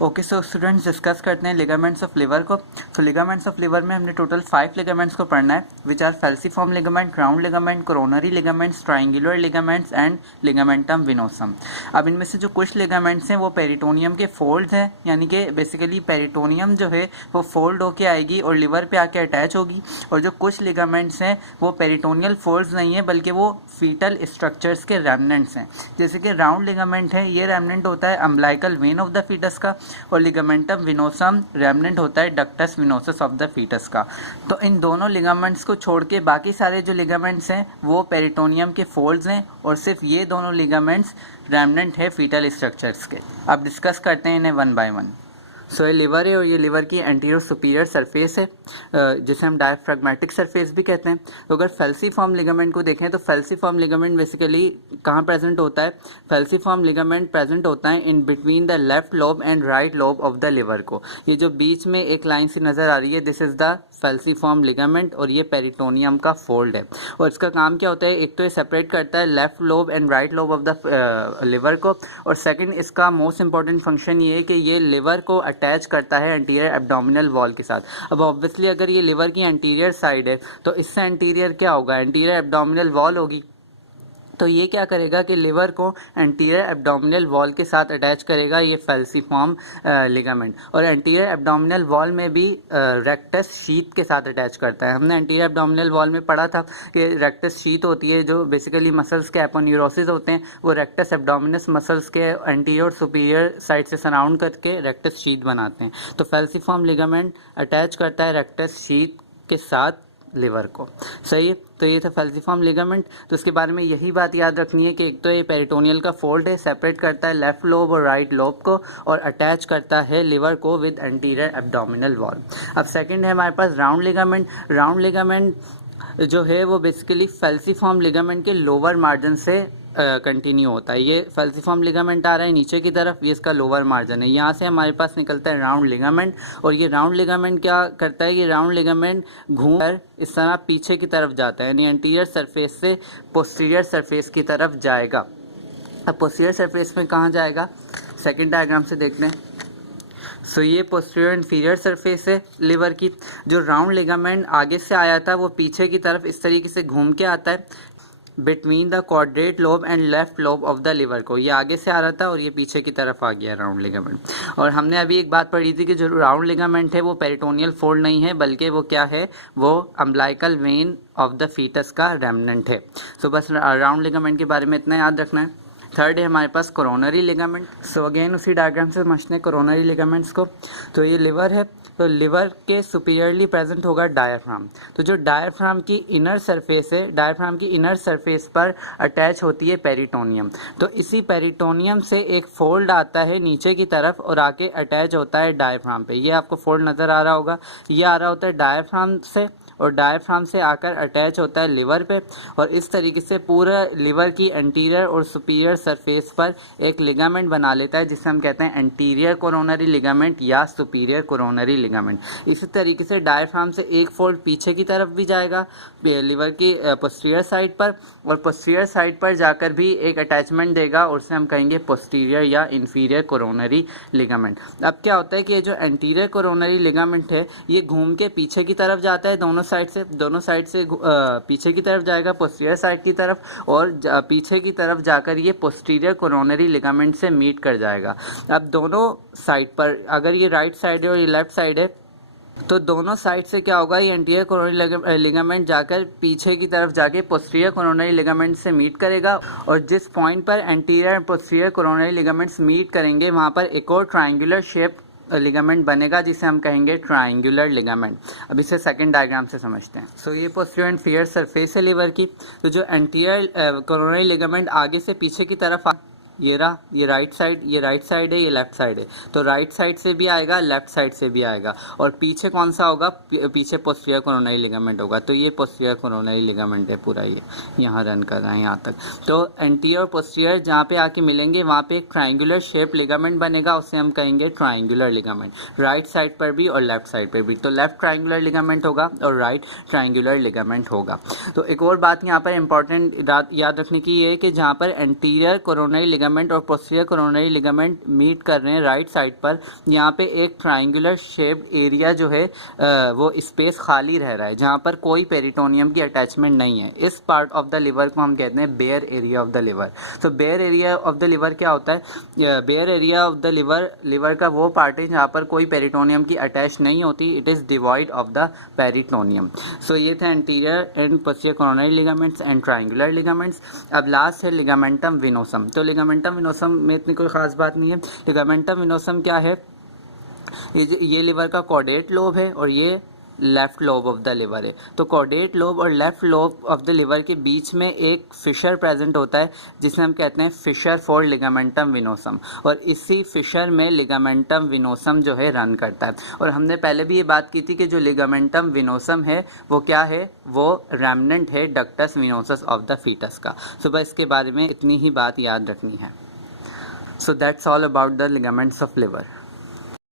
Okay so students discuss करते हैं ligaments of liver को। तो लिगामेंट्स ऑफ लिवर में हमने टोटल 5 लिगामेंट्स को पढ़ना है, which are falciform ligament, round ligament, coronary ligaments, triangular ligaments and ligamentum venosum. अब इनमें से जो कुछ लिगामेंट्स हैं वो पेरिटोनियम के फोल्ड्स हैं, यानी कि बेसिकली पेरिटोनियम जो है वो फोल्ड होके आएगी और लिवर पे आके अटैच होगी। और जो कुछ लिगामेंट्स हैं वो पेरिटोनियल फोल्ड्स नहीं है बल्कि वो फीटल स्ट्रक्चर्स के रेमनेंट्स हैं। जैसे कि राउंड लिगामेंट है, ये रेमनेंट होता है umbilical vein of the fetus का, और लिगामेंटम विनोसम रेमनेंट होता है ductus venosus of the fetus का। तो इन दोनों लिगामेंट्स को छोड़ के बाकी सारे जो लिगामेंट्स हैं वो पेरिटोनियम के फोल्ड्स हैं और सिर्फ ये दोनों लिगामेंट्स रेमनेंट है फीटल स्ट्रक्चर्स के। अब डिस्कस करते हैं इन्हें वन बाय वन। सो ये लिवर है और ये लिवर की एंटीरियर सुपीरियर सरफेस है, जिसे हम डायफ्रैग्मेटिक सरफेस भी कहते हैं। तो अगर फैल्सीफॉर्म लिगामेंट को देखें तो फैल्सीफॉर्म लिगामेंट बेसिकली कहाँ प्रेजेंट होता है? फैल्सीफॉर्म लिगामेंट प्रेजेंट होता है in between the left lobe and right lobe of the liver को। ये जो बीच में एक लाइन सी नज़र आ रही है, दिस इज़ द फैल्सीफॉर्म लिगामेंट और ये पेरिटोनियम का फोल्ड है। और इसका काम क्या होता है? एक तो ये सेपरेट करता है left lobe and right lobe of the liver को, और सेकंड इसका मोस्ट इंपॉर्टेंट फंक्शन ये है कि ये लिवर को अटैच करता है एंटीरियर एब्डोमिनल वॉल के साथ। अब ऑब्वियसली अगर ये लिवर की एंटीरियर साइड है तो इससे एंटीरियर क्या होगा? एंटीरियर एब्डोमिनल वॉल होगी। तो ये क्या करेगा कि लिवर को एंटीरियर एब्डोमिनल वॉल के साथ अटैच करेगा ये फैल्सीफॉर्म लिगामेंट। और एंटीरियर एब्डोमिनल वॉल में भी रेक्टस शीथ के साथ अटैच करता है। हमने एंटीरियर एब्डोमिनल वॉल में पढ़ा था कि रेक्टस शीथ होती है जो बेसिकली मसल्स के एपोन्यूरोसिस होते हैं, वो रेक्टस एब्डोमिनस मसल्स के एंटीरियर और सुपीरियर साइड से सराउंड करके रेक्टस शीथ बनाते हैं। तो फैल्सीफॉर्म लिगामेंट अटैच करता है रेक्टस शीथ के साथ लिवर को। सही है, तो ये था फैल्सीफॉर्म लिगामेंट। तो उसके बारे में यही बात याद रखनी है कि एक तो ये पेरिटोनियल का फोल्ड है, सेपरेट करता है लेफ्ट लोब और राइट लोब को और अटैच करता है लिवर को विद एंटीरियर एब्डोमिनल वॉल। अब सेकंड है हमारे पास राउंड लिगामेंट। राउंड लिगामेंट जो है वो बेसिकली फैल्सीफॉर्म लिगामेंट के लोअर मार्जिन से कंटिन्यू होता है। ये फैल्सीफॉर्म लिगामेंट आ रहा है नीचे की तरफ, ये इसका लोअर मार्जिन है। यहाँ से हमारे पास निकलता है राउंड लिगामेंट, और ये राउंड लिगामेंट क्या करता है? ये राउंड लिगामेंट घूम कर इस तरह पीछे की तरफ जाता है, यानी एंटीरियर सरफेस से पोस्टीरियर सरफेस की तरफ जाएगा। अब पोस्टीरियर सरफेस में कहाँ जाएगा? सेकेंड डायग्राम से देखते हैं। सो ये पोस्टीरियर इन्फीरियर सरफेस है लिवर की। जो राउंड लिगामेंट आगे से आया था वो पीछे की तरफ इस तरीके से घूम के आता है between the quadrate lobe and left lobe of the liver को। ये आगे से आ रहा था और ये पीछे की तरफ आ गया राउंड लिगामेंट। और हमने अभी एक बात पढ़ी थी कि जो राउंड लिगामेंट है वो पेरिटोनियल फोल्ड नहीं है बल्कि वो क्या है? वो umbilical vein of the fetus का रेमनेंट है। सो बस राउंड लिगामेंट के बारे में इतना याद रखना है। थर्ड है हमारे पास कोरोनरी लिगामेंट। सो अगेन उसी डायग्राम से समझते हैं कोरोनरी लिगामेंट्स को। तो ये लिवर है, तो लिवर के सुपीरियरली प्रेजेंट होगा डायफ्राम। तो जो डायफ्राम की इनर सरफेस है, डायफ्राम की इनर सरफेस पर अटैच होती है पेरिटोनियम। तो इसी पेरिटोनियम से एक फोल्ड आता है नीचे की तरफ और आके अटैच होता है डायफ्राम पे। ये आपको फोल्ड नज़र आ रहा होगा, ये आ रहा होता है डायफ्राम से और डायफ्राम से आकर अटैच होता है लिवर पे, और इस तरीके से पूरा लिवर की एंटीरियर और सुपीरियर सरफेस पर एक लिगामेंट बना लेता है जिसे हम कहते हैं एंटीरियर कोरोनरी लिगामेंट या सुपीरियर कोरोनरी लिगामेंट। इसी तरीके से डायफ्राम से एक फोल्ड पीछे की तरफ भी जाएगा लिवर की पोस्टीरियर साइड पर, और पोस्टीरियर साइड पर जाकर भी एक अटैचमेंट देगा और उसे हम कहेंगे पोस्टीरियर या इन्फीरियर कोरोनरी लिगामेंट। अब क्या होता है कि ये जो एंटीरियर कोरोनरी लिगामेंट है ये घूम के पीछे की तरफ जाता है, दोनों साइड से पीछे की तरफ जाएगा पोस्टीरियर साइड की तरफ, और पीछे की तरफ जाकर ये पोस्टीरियर कोरोनरी लिगामेंट से मीट कर जाएगा। अब दोनों साइड पर, अगर ये राइट साइड है और ये लेफ्ट साइड है, तो दोनों साइड से क्या होगा? ये एंटीरियर कोरोनरी लिगामेंट जाकर पीछे की तरफ जाके पोस्टीरियर कोरोनरी लिगामेंट से मीट करेगा, और जिस पॉइंट पर एंटीरियर और पोस्टीरियर कोरोनरी लिगामेंट्स मीट करेंगे वहाँ पर एक और ट्रायंगुलर शेप लिगामेंट बनेगा जिसे हम कहेंगे ट्रायंगुलर लिगामेंट। अब इसे सेकंड डायग्राम से समझते हैं। सो ये पोस्टीरियर इन्फीरियर सरफेस है लिवर की। तो जो एंटीरियर कोरोनरी लिगामेंट आगे से पीछे की तरफ ये रहा, ये राइट साइड है, ये लेफ्ट साइड है। तो राइट साइड से भी आएगा, लेफ्ट साइड से भी आएगा, और पीछे कौन सा होगा? पीछे पोस्टीरियर कोरोनरी लिगामेंट होगा। तो ये पोस्टीरियर कोरोनरी लिगामेंट है पूरा, ये यहाँ रन कर रहा है यहाँ तक। तो एंटीरियर और पोस्टीरियर जहाँ पे आके मिलेंगे वहाँ पे एक ट्रायंगुलर शेप लिगामेंट बनेगा, उसे हम कहेंगे ट्रायंगुलर लिगामेंट। राइट साइड पर भी और लेफ्ट साइड पर भी। तो लेफ्ट ट्रायंगुलर लिगामेंट होगा और राइट ट्रायंगुलर लिगामेंट होगा। तो एक और बात यहाँ पर इंपॉर्टेंट याद रखने की ये है कि जहाँ पर एंटीरियर कोरोनरी लिगामेंट और पोस्टीरियर कोरोनरी लिगामेंट मीट कर रहे हैं राइट साइड पर, यहाँ पे एक ट्राइंगुलर शेप्ड एरिया जो है वो स्पेस खाली रह रहा है जहाँ पर कोई पेरिटोनियम की अटैचमेंट नहीं है। इस पार्ट ऑफ द लिवर को हम कहते हैं bare area of the liver. तो bare area of the liver क्या होता है? Bare area of the liver का वो पार्ट है जहाँ पर कोई पेरिटोनियम की अटैच नहीं होती। It is divide of the peritoneum. So ये थे anterior and posterior coronary ligaments and triangular ligaments. अब लास्ट है लिगामेंटम विनोसम। तो लिगामेंटम विनोसम में इतनी कोई खास बात नहीं है। लिगामेंटम विनोसम क्या है? ये लिवर का कॉर्डेट लोब है और ये left lobe of the liver है। तो कॉर्डेट लोब और left lobe of the liver के बीच में एक फिशर प्रेजेंट होता है जिसे हम कहते हैं फिशर फॉर लिगामेंटम विनोसम, और इसी फिशर में लिगामेंटम विनोसम जो है रन करता है। और हमने पहले भी ये बात की थी कि जो लिगामेंटम विनोसम है वो क्या है? वो रेमनेंट है ductus venosus of the fetus का। सो बस इसके बारे में इतनी ही बात याद रखनी है। So that's all about the ligaments of liver.